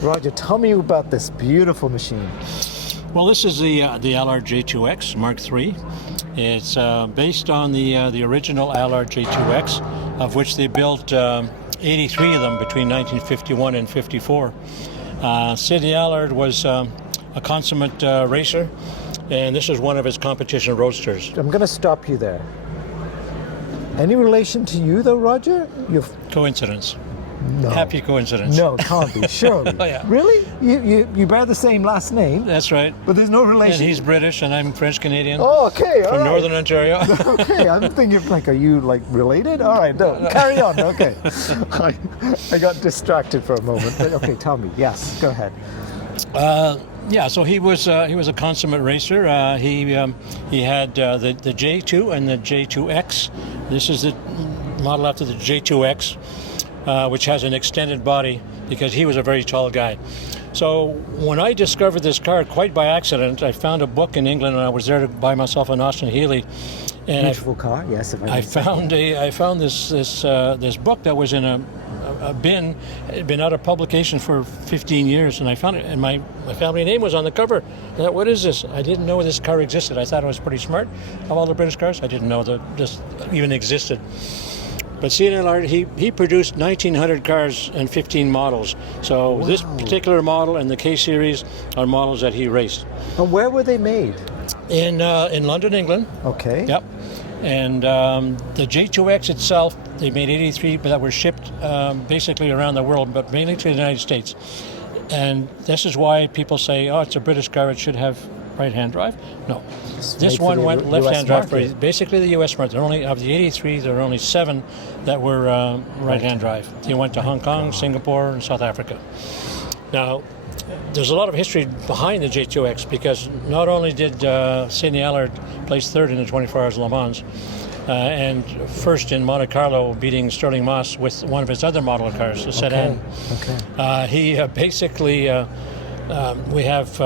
Roger, tell me about this beautiful machine. Well, this is the Allard J2X Mark III. It's based on the original Allard J2X, of which they built 83 of them between 1951 and 54. Sidney Allard was a consummate racer, and this is one of his competition roadsters. I'm going to stop you there. Any relation to you, though, Roger? Coincidence. No. Happy coincidence. No, it can't be, surely. Oh, yeah. Really? You bear the same last name? That's right. But there's no relation? And he's British, and I'm French-Canadian. Oh, okay, all from right. Northern Ontario. Okay, I'm thinking, like, are you, like, related? All right, no, carry on, okay. I got distracted for a moment. But okay, tell me. Yes, go ahead. Yeah, so he was a consummate racer. He had the J2 and the J2X. This is the model after the J2X, which has an extended body because he was a very tall guy. So when I discovered this car, quite by accident, I found a book in England, and I was there to buy myself an Austin Healey. And Beautiful car, yes. I found this book that was in a bin. It had been out of publication for 15 years, and I found it, and my family name was on the cover. I thought, what is this? I didn't know this car existed. I thought it was pretty smart. Of all the British cars, I didn't know that this even existed. But C&L, he produced 1,900 cars and 15 models. So wow. This particular model and the K-Series are models that he raced. And where were they made? In London, England. Okay. Yep. And the J2X itself, they made 83, but that were shipped basically around the world, but mainly to the United States. And this is why people say, oh, it's a British car, it should have right-hand drive. No. This one went left-hand drive for basically the U.S. market. Of the 83, there were only 7 that were right-hand drive. They went to Hong Kong, Singapore, and South Africa. Now, there's a lot of history behind the J2X because not only did Sidney Allard place third in the 24 Hours of Le Mans and first in Monte Carlo, beating Sterling Moss with one of his other model cars, the sedan. Okay. He basically, we have,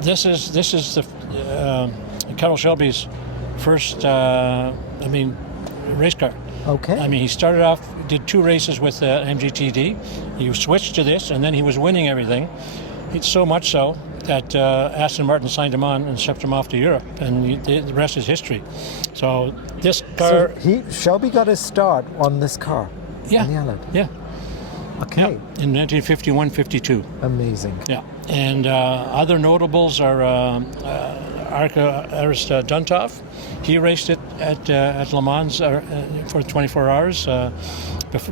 this is the Carroll Shelby's first, race car. Okay. I mean, he started off, did 2 races with MGTD. He switched to this, and then he was winning everything. It's so much so that Aston Martin signed him on and shipped him off to Europe, and the rest is history. So this car... So Shelby got his start on this car? Yeah. In the Allard? Yeah. Okay. Yeah. In 1951-52. Amazing. Yeah. And other notables are Arist Duntov. He raced it at Le Mans for 24 hours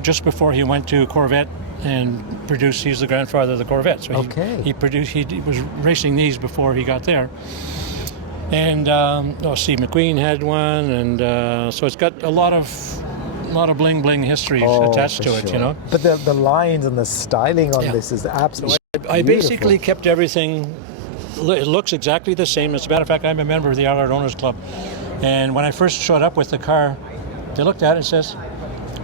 just before he went to Corvette and produced. He's the grandfather of the Corvette. So he was racing these before he got there. And Steve McQueen had one, and so it's got a lot of bling bling history attached to it, sure. you know. But the lines and the styling on this is absolutely I basically kept everything. It looks exactly the same. As a matter of fact, I'm a member of the Allard Owners Club. And when I first showed up with the car, they looked at it and says,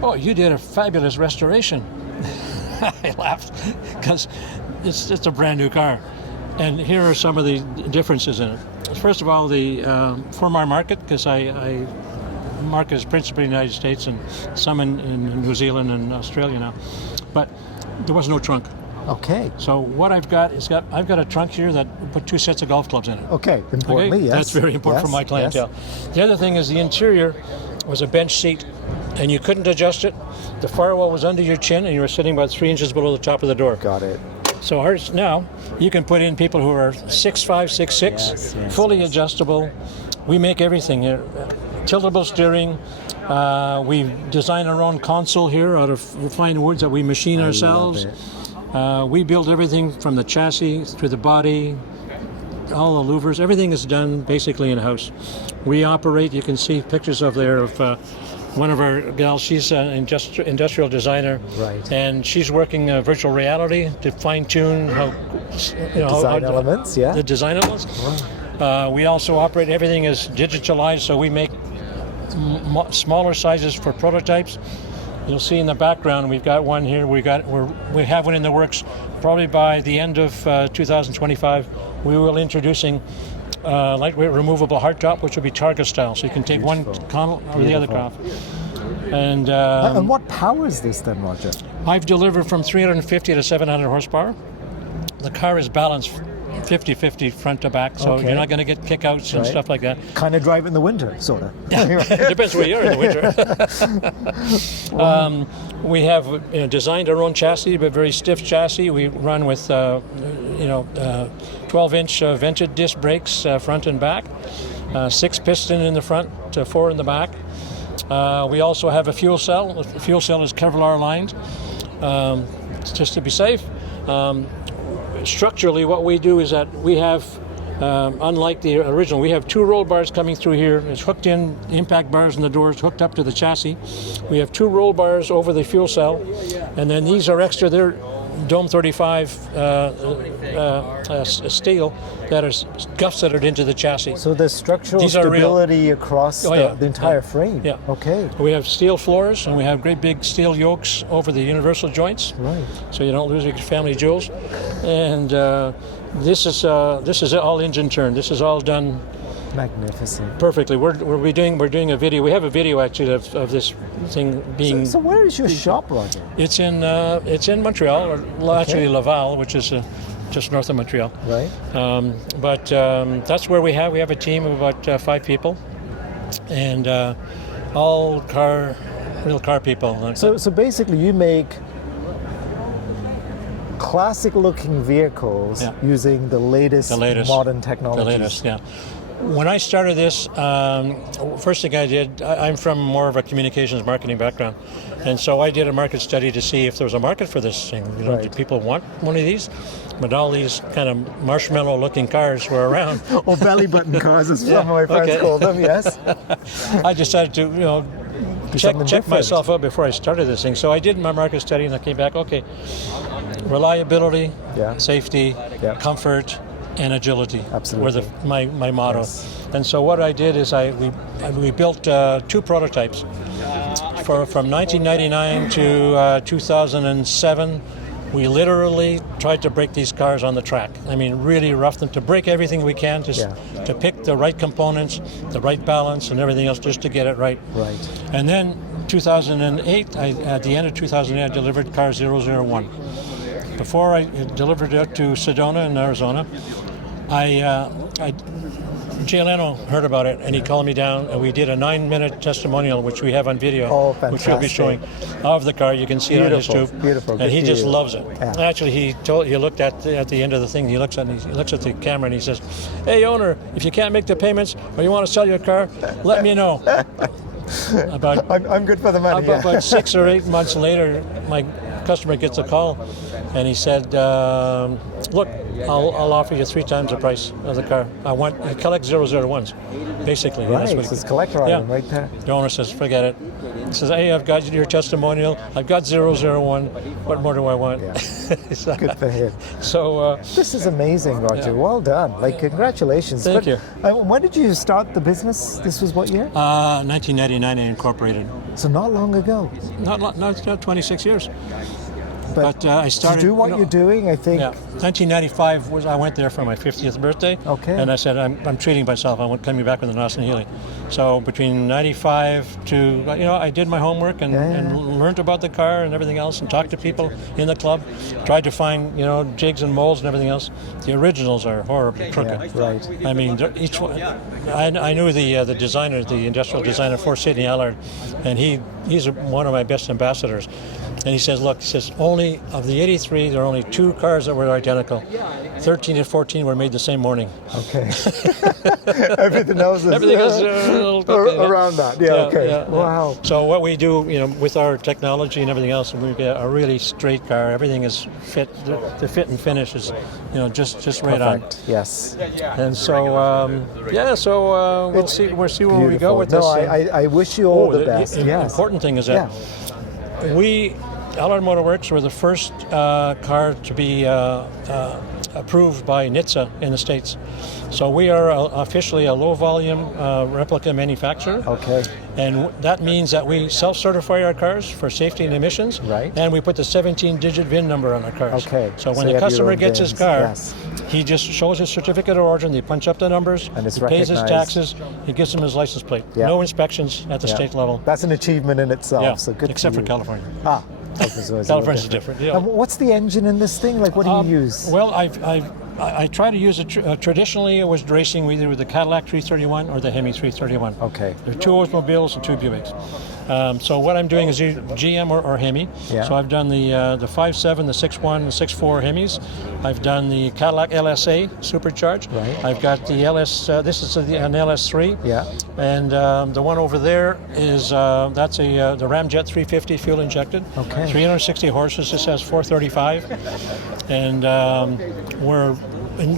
oh, you did a fabulous restoration. I laughed because it's a brand new car. And here are some of the differences in it. First of all, for my market, because I market is principally in the United States and some in New Zealand and Australia now. But there was no trunk. Okay. So what I've got is I've got a trunk here that put 2 sets of golf clubs in it. Okay, importantly, yes. That's very important for my clientele. Yes. The other thing is the interior was a bench seat, and you couldn't adjust it. The firewall was under your chin, and you were sitting about 3 inches below the top of the door. Got it. So ours now, you can put in people who are 6'5", 6'6", fully adjustable. We make everything here. Tiltable steering. We design our own console here out of refined woods that we machine ourselves. We build everything from the chassis to the body, all the louvers. Everything is done basically in-house. We operate, you can see pictures of one of our gals. She's an industrial designer, right? And she's working virtual reality to fine-tune the design elements. Wow. We also operate, everything is digitalized, so we make smaller sizes for prototypes. You'll see in the background, we've got one here. We have one in the works. Probably by the end of 2025, we will be introducing lightweight removable hardtop, which will be Targa style. So you can take one column or the other off. And what powers this then, Roger? I've delivered from 350 to 700 horsepower. The car is balanced 50-50 front to back, so you're not going to get kickouts and stuff like that. Kind of drive in the winter, sort of. It depends where you are in the winter. We have designed our own chassis, but very stiff chassis. We run with 12-inch vented disc brakes front and back, 6 piston in the front, 4 in the back. We also have a fuel cell. The fuel cell is Kevlar lined, just to be safe. Structurally, what we do is that we have, unlike the original, we have 2 roll bars coming through here. It's hooked in, the impact bars and the doors hooked up to the chassis. We have 2 roll bars over the fuel cell, and then these are extra. They're Dome 35 steel that is gusseted into the chassis. So there's structural stability across the entire frame. Yeah. Okay. We have steel floors, and we have great big steel yokes over the universal joints. Right. So you don't lose your family jewels. And this is all engine turned. This is all done magnificent. Perfectly. We're doing a video. We have a video actually of this thing being. So where is your shop, Roger? It's in Montreal, or actually Laval, which is just north of Montreal. Right. But that's where we have a team of about 5 people, and all real car people. So basically, you make classic-looking vehicles using the latest modern technologies. The latest, yeah. When I started this, first thing I did, I'm from more of a communications marketing background, and so I did a market study to see if there was a market for this thing. Do people want one of these? But all these kind of marshmallow-looking cars were around. Or belly-button cars, as some of my friends call them. Yes. I decided to, check myself out before I started this thing. So I did my market study, and I came back. Okay, reliability, safety, comfort, and agility. Absolutely. Were my motto. Yes. And so what I did is we built 2 prototypes from 1999 to 2007. We literally tried to break these cars on the track. I mean, really rough them, to break everything we can, to pick the right components, the right balance, and everything else, just to get it right. Right. And then 2008, at the end of 2008, I delivered car 001. Before I delivered it to Sedona in Arizona, Jay Leno heard about it, and he called me down, and we did a 9-minute testimonial, which we have on video, which we'll be showing, of the car. You can see it on YouTube. Beautiful. And he just loves it. Yeah. Actually, he looked at the end of the thing. He looks at the camera and he says, "Hey, owner, if you can't make the payments or you want to sell your car, let me know." I'm good for the money. About 6 or 8 months later, my customer gets a call, and he said, "Look, I'll offer you 3 times the price of the car. I collect 001s, basically." Right, that's what it's collector item right there. The owner says, "Forget it." He says, "Hey, I've got your testimonial. I've got 001. What more do I want?" Yeah. Good for him. So this is amazing, Roger. Well done. Congratulations. Thank you. When did you start the business? This was what year? 1999, I incorporated. So not long ago. Not 26 years. But I started to do what you're doing, I think. Yeah, 1995 I went there for my 50th birthday. Okay. And I said, I'm treating myself. I'm coming back with an Austin Healey. So between 95 to, I did my homework and learned about the car and everything else, and talked to people in the club. Tried to find, jigs and molds and everything else. The originals are horribly crooked. Yeah, right. I mean, each one. I knew the designer, the industrial designer for Sidney Allard, and he's one of my best ambassadors. And he says, look, only of the 83, there are only 2 cars that were identical. 13 and 14 were made the same morning. Okay. Everything else is around that. Yeah. Wow. So what we do, with our technology and everything else, we get a really straight car. Everything is fit. The fit and finish is, just right on. Yes. And so, we'll see where we go with this. No, I wish you all the best. The important thing is that Allard Motorworks were the first car to be approved by NHTSA in the States. So we are officially a low-volume replica manufacturer. Okay. And that means that we self-certify our cars for safety and emissions. Right. And we put the 17-digit VIN number on our cars. Okay. So when you the have your customer own gets his VINs. car, Yes. he just shows his certificate of origin, they punch up the numbers, And it's he pays his recognized. taxes, he gives him his license plate. Yeah. No inspections at the Yeah. state level. That's an achievement in itself. Yeah, So good except for for you. California. Ah. California's California's different. Yeah. And what's the engine in this thing? Like, what do you use? Well, I try to use it. Traditionally, it was racing either with the Cadillac 331 or the Hemi 331. Okay. There are 2 Oldsmobiles and 2 Buicks. So what I'm doing is GM or Hemi. Yeah. So I've done the 5.7, the 6.1, the 6.4 Hemis. I've done the Cadillac LSA supercharged. Right. I've got the LS. This is an LS3. Yeah. And the one over there is that's the Ramjet 350 fuel injected. Okay. 360 horses. This has 435. And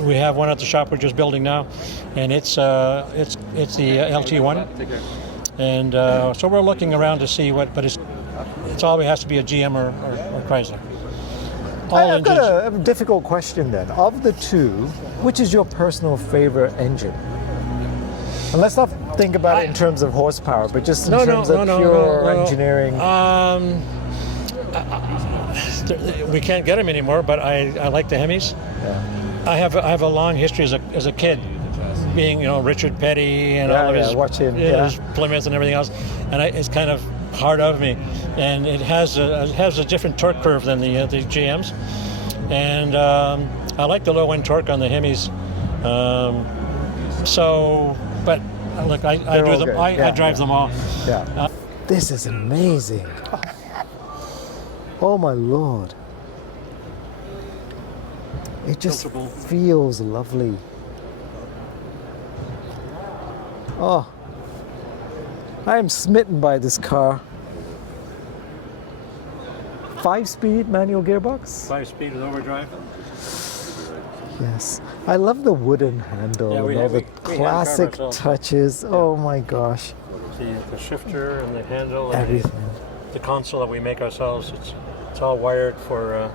we have one at the shop we're just building now, and it's the LT1. And so we're looking around to see what, but it's always has to be a GM or Chrysler. I've got a difficult question then. Of the two, which is your personal favorite engine? And let's not think about it in terms of horsepower, but just in terms of pure engineering. We can't get them anymore, but I like the Hemis. Yeah. I have a long history as a kid, being Richard Petty and all of his Plymouth and everything else, and it's kind of part of me. And it has a different torque curve than the GMs, and I like the low end torque on the Hemis. But look, I do them. I drive them all. Yeah. This is amazing. Oh my Lord. It just feels lovely. Oh, I am smitten by this car. 5-speed manual gearbox? 5-speed with overdrive. Yes. I love the wooden handle and all the classic touches. Oh my gosh. The shifter and the handle and Everything. the console that we make ourselves. It's all wired for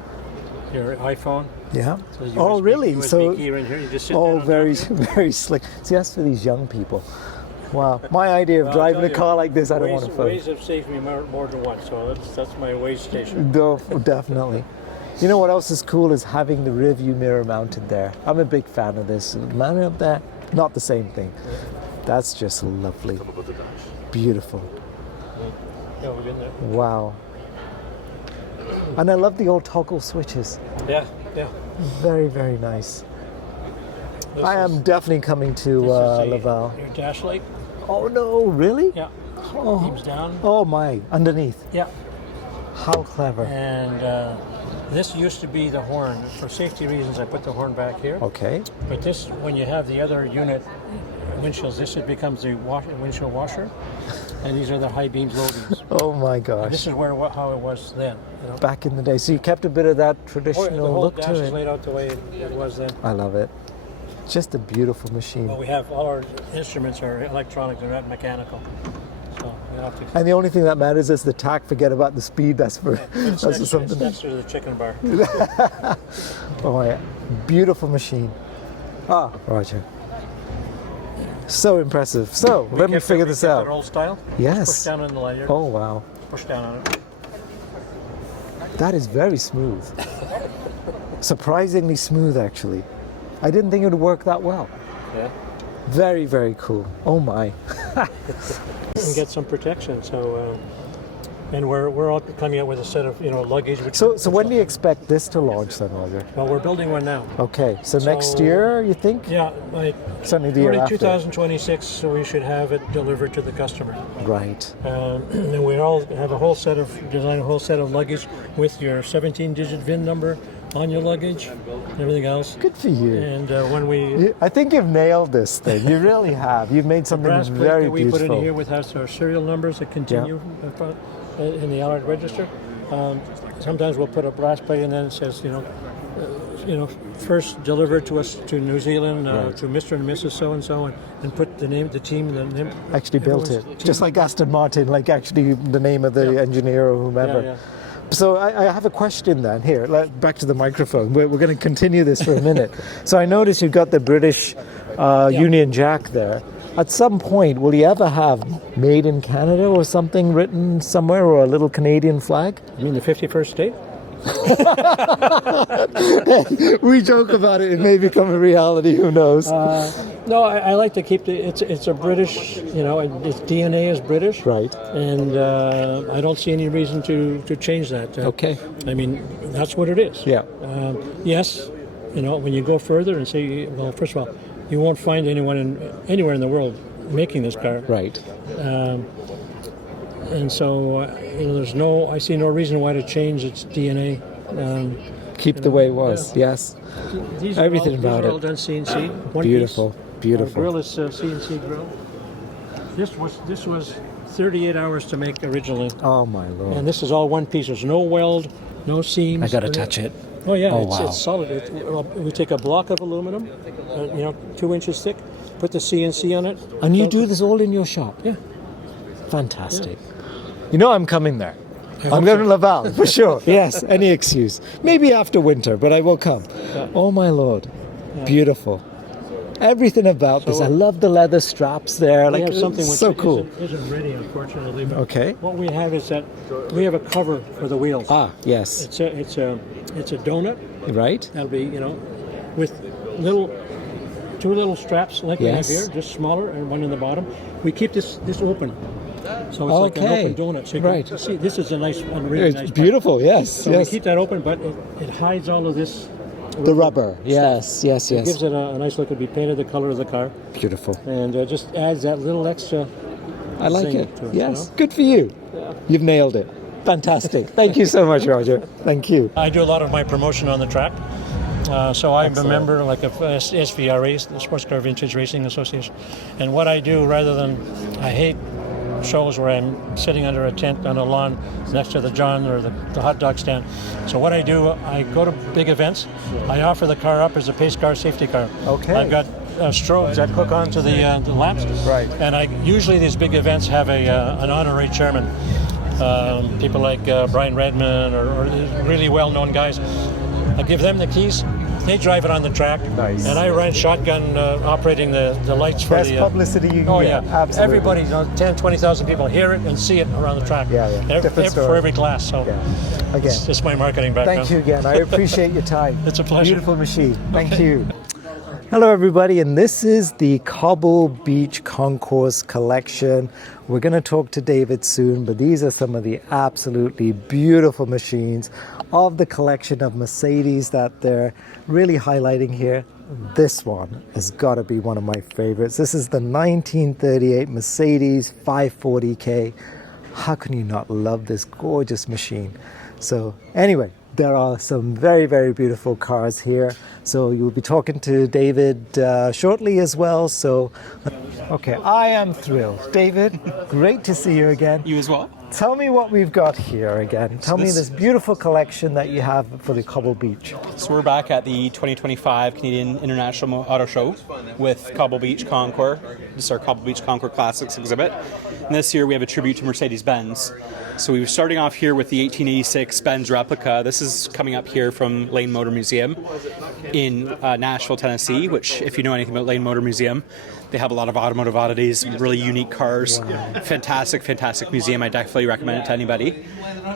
your iPhone. Yeah. So Oh, really? USB So, key right here. You just sit oh, down on very, top of it. very slick. See, that's for these young people. Wow. My idea of Well, driving I'll a tell car you, like this, I don't want to phone. Waze have saved me more than once, so that's my Waze station. No, definitely. You know what else is cool is having the rear view mirror mounted there. I'm a big fan of this. Mounted up there, not the same thing. That's just lovely. Beautiful. Yeah, we've been there. Wow. And I love the old toggle switches. Yeah. Very, very nice. This I am definitely coming to Laval. Your dash light. Oh no, really? Yeah. Oh. Beams down. Oh my, underneath. Yeah. How clever. And this used to be the horn. For safety reasons, I put the horn back here. Okay. But this, when you have the other unit windshields, this becomes the windshield washer, and these are the high beams, low beams. Oh my gosh. This is how it was then. Back in the day. So you kept a bit of that The traditional whole look dash to is it. laid out the way it was then. I love it. Just a beautiful machine. But we have all our instruments are electronic; they're not mechanical. So we have to. And the only thing that matters is the tack. Forget about the speed. That's for It's that's next, something. it's next to the chicken bar. Oh yeah, beautiful machine. Ah, Roger. So impressive. So let me figure this out. Old style. Yes. Push down on the lighter. Oh wow, Push down on it. that is very smooth. Surprisingly smooth, actually. I didn't think it would work that well. Yeah. Very, very cool. Oh my. And get some protection. So, and we're all coming out with a set of luggage. So when do you expect this to launch then, Roger? Well, we're building one now. Okay, so next year, you think? Yeah, like Certainly the year early after. 2026. So we should have it delivered to the customer. Right. And we all have a whole set of luggage with your 17-digit VIN number on your luggage, and everything else. Good for you. And when we I think you've nailed this thing. You really have. You've made something brass plate very that we beautiful. put in here with our serial numbers that continue in the Allard register. Sometimes we'll put a brass plate and then it says, first delivered to us to New Zealand to Mr. and Mrs. So and so, and put the name, the team, the name. Actually built it. Just like Aston Martin, like actually the name of the engineer or whomever. Yeah. So I have a question then. Here, back to the microphone. We're going to continue this for a minute. So I noticed you've got the British Union Jack there. At some point, will you ever have "Made in Canada" or something written somewhere, or a little Canadian flag? You mean the 51st state? We joke about it. It may become a reality. Who knows? No, I like to keep it's a British, its DNA is British. Right. And I don't see any reason to change that. Okay. I mean, that's what it is. Yeah. Yes, when you go further and say, well, first of all, you won't find anyone anywhere in the world making this car. Right. And so, I see no reason why to change its DNA. Keep the way it was. Yeah. Yes. These Everything are about these are all it. done CNC. One Beautiful. piece. Beautiful. Our grill is CNC grill. This was 38 hours to make originally. Oh my lord. And this is all one piece. There's no weld, no seams. I gotta touch it. Oh yeah, Oh, it's, wow. it's solid. We take a block of aluminum, 2 inches thick, put the CNC on it. And you do this all in your shop? Yeah. Fantastic. I'm coming there. I'm hope going so. to Laval, for sure. Yes, any excuse. Maybe after winter, but I will come. Yeah. Oh my lord. Beautiful. Everything about this. I love the leather straps there. We have something it's which so cool. isn't ready, unfortunately. But Okay. what we have is that we have a cover for the wheels. Ah, yes. It's a donut. Right? That'll be with two little straps like we have Yes. here, just smaller, and one in the bottom. We keep this open, so it's like an Okay. open donut. So you Right. can see this is a really It's nice part. beautiful, yes. So yes. we keep that open, but it hides all of this. The rubber. Yes, yes, It yes. gives it a nice look. It'll be painted the color of the car, Beautiful. and just adds that little extra. I like zing it. to Yes. Good for you. Yeah. You've nailed it. Fantastic. Thank you so much, Roger. Thank you. I do a lot of my promotion on the track. So I'm Excellent. a member of SVRA, the Sports Car Vintage Racing Association. And what I do, I hate shows where I'm sitting under a tent on a lawn next to the John or the hot dog stand. So what I do, I go to big events. I offer the car up as a pace car, safety car. Okay. I've got strobes that hook onto the lamps. Right. And usually these big events have an honorary chairman. People like Brian Redman or really well-known guys. I give them the keys. They drive it on the track. Nice. And I run shotgun operating the lights for Best the... publicity you can Oh, get. yeah. Absolutely. Everybody, 10, 20,000 people hear it and see it around the track. Yeah, yeah. Different story. For every class. So Yeah. Again. it's just my marketing background. Thank you again. I appreciate your time. It's a pleasure. Beautiful machine. Thank you. Hello, everybody, and this is the Cobble Beach Concourse collection. We're going to talk to David soon, but these are some of the absolutely beautiful machines of the collection of Mercedes that they're really highlighting here. This one has got to be one of my favorites. This is the 1938 Mercedes 540K. How can you not love this gorgeous machine? So anyway, there are some very, very beautiful cars here. So you'll be talking to David shortly as well. So, okay, I am thrilled. David, great to see you again. You as well. Tell me what we've got here again. Tell me this beautiful collection that you have for the Cobble Beach. So we're back at the 2025 Canadian International AutoShow with Cobble Beach Concours. This is our Cobble Beach Concours Classics exhibit. And this year we have a tribute to Mercedes-Benz. So we were starting off here with the 1886 Benz replica. This is coming up here from Lane Motor Museum in Nashville, Tennessee, which, if you know anything about Lane Motor Museum, they have a lot of automotive oddities, really unique cars. Wow. Fantastic museum. I definitely recommend it to anybody.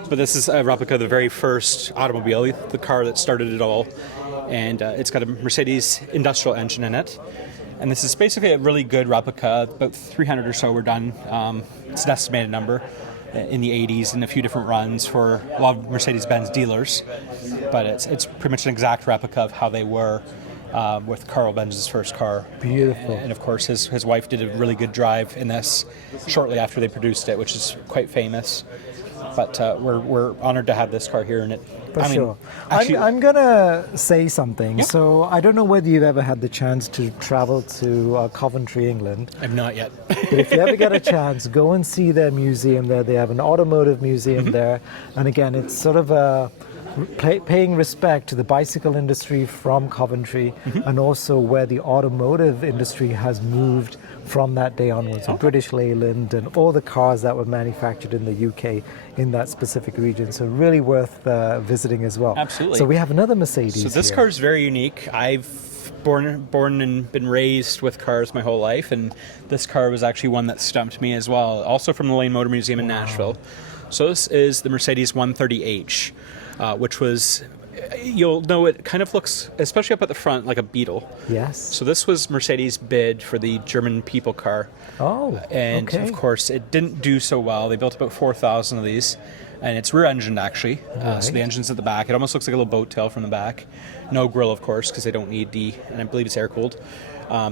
But this is a replica of the very first automobile, the car that started it all. And it's got a Mercedes industrial engine in it. And this is basically a really good replica. About 300 or so were done. It's an estimated number in the 80s in a few different runs for a lot of Mercedes-Benz dealers. But it's pretty much an exact replica of how they were with Carl Benz's first car. Beautiful. And of course, his wife did a really good drive in this shortly after they produced it, which is quite famous. But we're honored to have this car here, and Sure. Actually, I'm going to say something. Yeah. So I don't know whether you've ever had the chance to travel to Coventry, England. I've not yet. But if you ever get a chance, go and see their museum there. They have an automotive museum there. And again, it's sort of a paying respect to the bicycle industry from Coventry, and also where the automotive industry has moved from that day onwards. So British Leyland and all the cars that were manufactured in the UK in that specific region. So really worth visiting as well. Absolutely. So we have another Mercedes. So this car is very unique. I've born and been raised with cars my whole life, and this car was actually one that stumped me as well. Also from the Lane Motor Museum in Nashville. So this is the Mercedes 130H, which was, you'll know it kind of looks, especially up at the front, like a Beetle. Yes. So this was Mercedes' bid for the German people car. Oh, And okay. of course, it didn't do so well. They built about 4,000 of these. And it's rear-engined, actually. So the engine's at the back. It almost looks like a little boat tail from the back. No grill, of course, because they don't need the, and I believe it's air-cooled.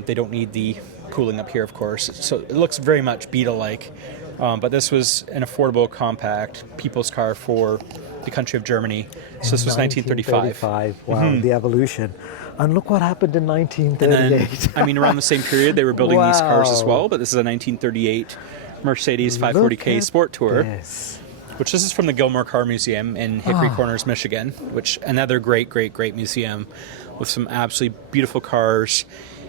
They don't need the cooling up here, of course. So it looks very much Beetle-like. But this was an affordable, compact people's car for the country of Germany. So this was 1935. Wow, the evolution. And look what happened in 1938. I mean, around the same period, they were building these cars as well. But this is a 1938 Mercedes 540K Sport Tourer. Yes. Which this is from the Gilmore Car Museum in Hickory Corners, Michigan, which another great museum with some absolutely beautiful cars,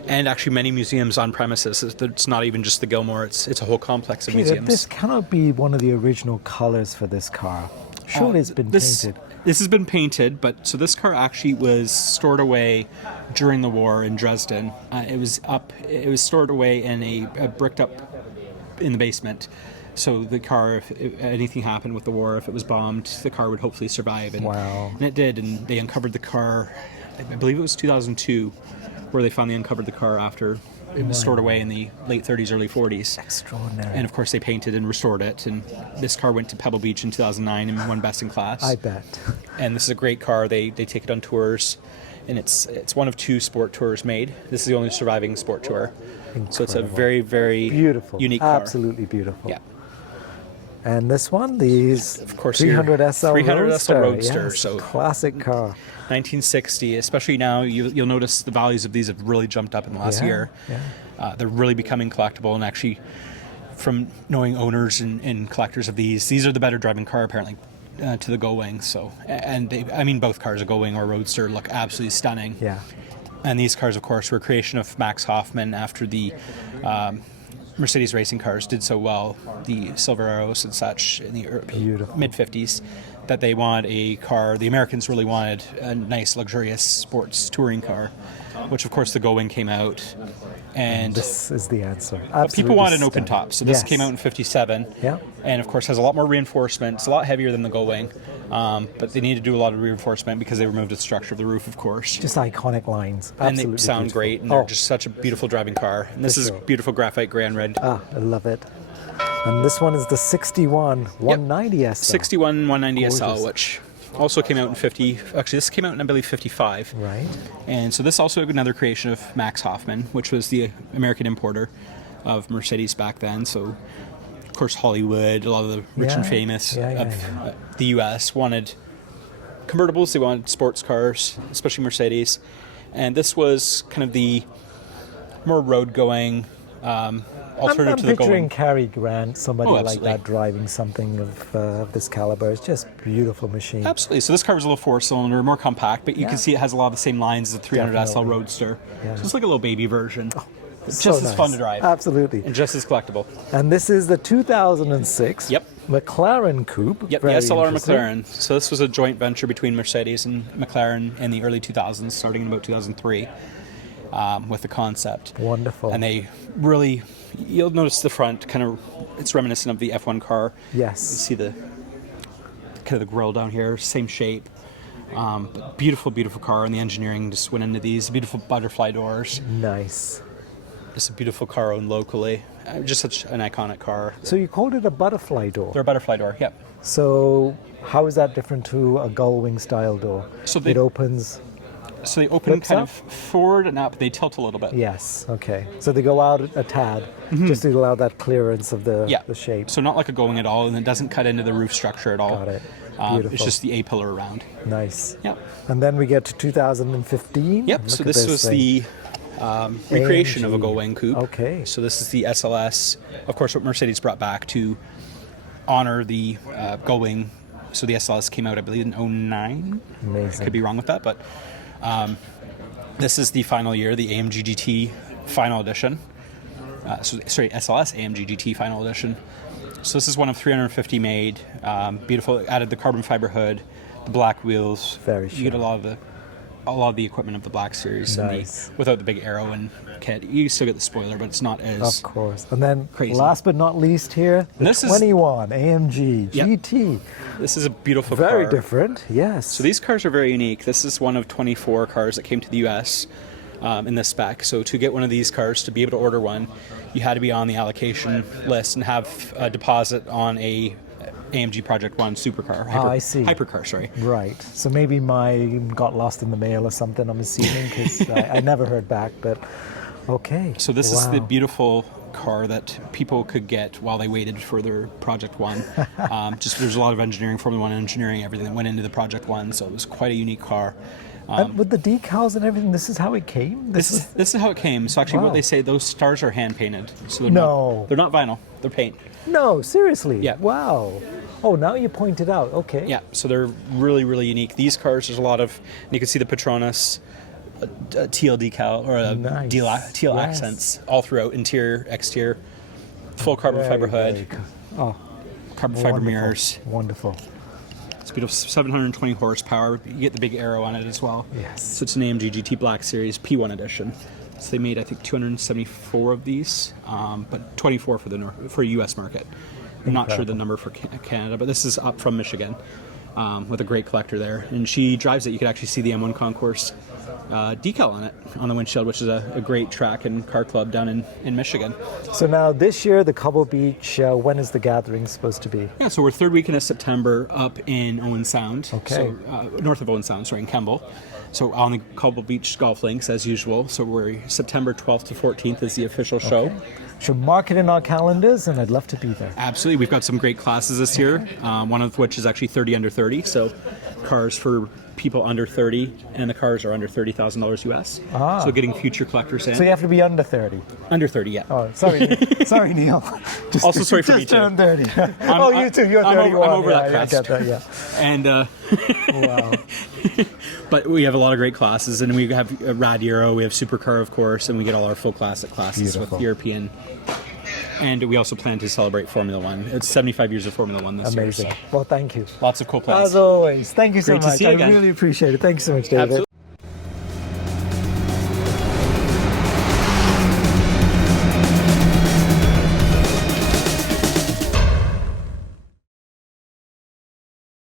and actually many museums on premises. It's not even just the Gilmore; it's a whole complex of museums. This cannot be one of the original colors for this car. Surely it's been painted. This has been painted, but so this car actually was stored away during the war in Dresden. It was stored away in a bricked up in the basement. So the car, if anything happened with the war, if it was bombed, the car would hopefully survive. And, and it did. And they uncovered the car, I believe it was 2002, where they finally uncovered the car after it was stored away in the late 30s, early 40s. Extraordinary. And of course they painted and restored it. And this car went to Pebble Beach in 2009 and won Best in Class. I bet. And this is a great car. They take it on tours. And it's one of 2 sport tours made. This is the only surviving sport tour. Incredible. So it's a very, very beautiful, unique car. Absolutely beautiful. Yeah. And this one, these of course, 300 SL 300 Roadster. SL Roadster. Yes, So classic car. 1960, especially now, you'll notice the values of these have really jumped up in the last year. Yeah. They're really becoming collectible, and actually, from knowing owners and collectors of these are the better driving car apparently to the Gullwing. So, and both cars, a Gullwing or a Roadster, look absolutely stunning. Yeah. And these cars, of course, were a creation of Max Hoffman after the Mercedes racing cars did so well, the Silvereros and such in the mid-50s, that they wanted a car. The Americans really wanted a nice, luxurious sports touring car, which, of course, the Gullwing came out. And this is the answer. People wanted an open top, so this came out in 57. Yeah. And, of course, has a lot more reinforcement. It's a lot heavier than the Gullwing, but they need to do a lot of reinforcement because they removed the structure of the roof, of course. Just iconic lines. And Absolutely they sound beautiful. great, and they're just such a beautiful driving car. And this is beautiful graphite gray and red. I love it. And this one is the 61 190 SL. 61 190 Gorgeous. SL, which also came out in 50. Actually, this came out in, I believe, 55. Right. And so this also another creation of Max Hoffman, which was the American importer of Mercedes back then. So, of course, Hollywood, a lot of the rich and famous of the U.S. wanted convertibles. They wanted sports cars, especially Mercedes. And this was kind of the more road-going alternative to the Gullwing. I'm picturing Cary Grant, somebody like absolutely. that, driving something of this caliber. It's just a beautiful machine. Absolutely. So this car was a little 4-cylinder, more compact, but you can see it has a lot of the same lines as the 300 SL Definitely. Roadster. Yeah. So it's like a little baby version. It's So just as fun nice. to drive. Absolutely. And just as collectible. And this is the 2006 McLaren Coupe. Yep, the Very SLR interesting. McLaren. So this was a joint venture between Mercedes and McLaren in the early 2000s, starting in about 2003, with the concept. Wonderful. And they really, you'll notice the front kind of, it's reminiscent of the F1 car. Yes. You see the kind of the grille down here, same shape. But beautiful, beautiful car, and the engineering just went into these beautiful butterfly doors. Nice. Just a beautiful car owned locally. Just such an iconic car. So you called it a butterfly door. They're a butterfly door, yep. So how is that different to a gullwing style door? So it opens. So they open Flips kind up? of forward and up. They tilt a little bit. Yes. Okay. So they go out a tad, just to allow that clearance of the shape. So not like a going at all, and it doesn't cut into the roof structure at all. Got it. Beautiful. It's just the A pillar around. Nice. Yep. And then we get to 2015. Yep. Look So at this was thing. the recreation of a AMG. Gullwing coupe. Okay. So this is the SLS, of course, what Mercedes brought back to honor the Gullwing So the SLS came out, I believe, in 09. Amazing. Could be wrong with that, but this is the final year, the AMG GT Final Edition. SLS AMG GT Final Edition. So this is one of 350 made. Beautiful. Added the carbon fiber hood, the black wheels. Very You get a lot of the equipment of the Black Series. Nice. Without the big arrow and kit. You still get the spoiler, but it's not as Of course. And then crazy. last but not least here, the This is- 21 AMG Yep. GT. This is a beautiful car. Very different, yes. So these cars are very unique. This is one of 24 cars that came to the U.S. In this spec. So to get one of these cars, to be able to order one, you had to be on the allocation list and have a deposit on a AMG Project One supercar. I see. Hypercar, sorry. Right. So maybe mine got lost in the mail or something, I'm assuming, because I never heard back, but okay. So this is the Wow. beautiful car that people could get while they waited for their Project One. Just there's a lot of engineering, Formula One engineering, everything that went into the Project One. So it was quite a unique car. And with the decals and everything, this is how it came? This is how it came. So actually, Wow. what they say, those stars are hand painted. So they're No. they're not vinyl. They're paint. No, seriously? Yeah. Wow. Oh, now you point it out. Okay. Yeah. So they're really, really unique. These cars, there's a lot of. And you can see the Petronas teal decal or Nice. teal Yes. accents all throughout, interior, exterior, full carbon Very, fiber hood, very cool. Oh, carbon fiber wonderful. mirrors. Wonderful. It's beautiful, 720 horsepower. You get the big arrow on it as well. Yes. So it's an AMG GT Black Series P1 edition. So they made, I think, 274 of these, but 24 for US market. I'm not sure the number for Canada, but this is up from Michigan with a great collector there. And she drives it. You could actually see the M1 Concourse decal on it, on the windshield, which is a great track and car club down in Michigan. So now this year, the Cobble Beach, when is the gathering supposed to be? Yeah, so we're third weekend of September up in Owen Sound. Okay. So north of Owen Sound, sorry, in Kemble. So on the Cobble Beach golf links as usual. So we're September 12th to 14th is the official show. Should mark it in our calendars, and I'd love to be there. Absolutely. We've got some great classes this year, one of which is actually 30 under 30. So cars for people under 30, and the cars are under $30,000 US. Ah. So getting future collectors in. So you have to be under 30. Under 30, yeah. Oh, sorry, sorry, Neil. Just, Also sorry for me, just too. turned 30. Oh, you too. You're I'm 31. over that I crest. get that. Yeah. And Wow. but we have a lot of great classes, and we have Rad Euro, we have Supercar, of course, and we get all our full classic classes Beautiful. with European. And we also plan to celebrate Formula One. It's 75 years of Formula One this Amazing. year. So Well, thank you. lots of cool plans. As always, thank you so Great to much. see you I again. really appreciate it. Thank you so much, David. Absolutely.